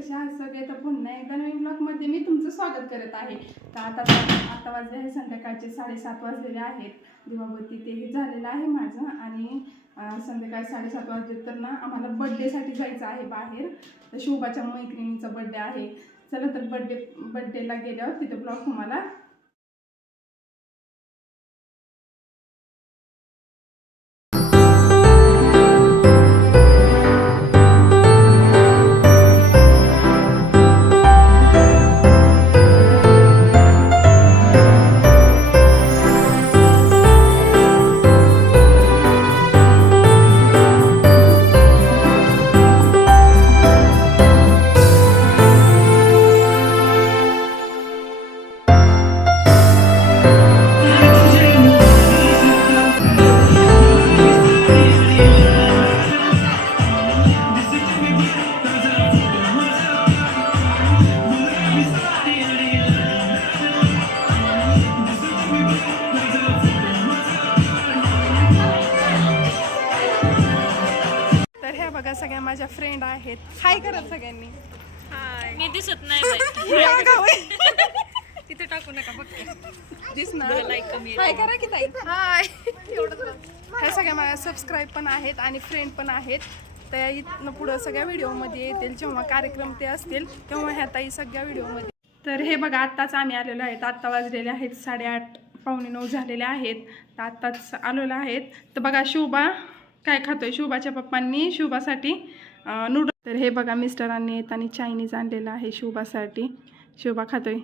कशा आहात सगळे? तर पुन्हा एकदा नवीन ब्लॉगमध्ये मी तुमचं स्वागत करत आहे. तर आता वाजले आहे संध्याकाळचे 7:30 वाजलेले आहेत. दिवाबत्ती तेही झालेलं आहे माझं आणि संध्याकाळी 7:30 वाजले तर ना आम्हाला बड्डेसाठी जायचं आहे बाहेर. तर शोभाच्या मैत्रिणीचा बड्डे आहे. चला तर बड्डेला गेल्यावर तिथे ब्लॉग तुम्हाला बघा. सगळ्या माझ्या फ्रेंड आहेत. हाय करा सगळ्यांनी. हाय. मी दिसत नाही तिथे टाकू नका फक्त दिसणार. हाय करा की ताई. हाय. ह्या सगळ्या माझ्या सबस्क्राईब पण आहेत आणि फ्रेंड पण आहेत. त्या इथनं पुढं सगळ्या व्हिडिओमध्ये येतील. जेव्हा कार्यक्रम ते असतील तेव्हा ह्या ताई सगळ्या व्हिडिओमध्ये. तर हे बघा आत्ताच आम्ही आलेलो आहेत. आत्ता वाजलेले आहेत 8:30 पावणे 9 झालेले आहेत. तर आत्ताच आलेलो आहेत. तर बघा शुभा काय खातोय. शुभाच्या पप्पांनी शुभासाठी नूडल्स. तर हे बघा मिस्टरांनी येताना चायनीज आणलेलं आहे शुभासाठी. शुभा खातोय.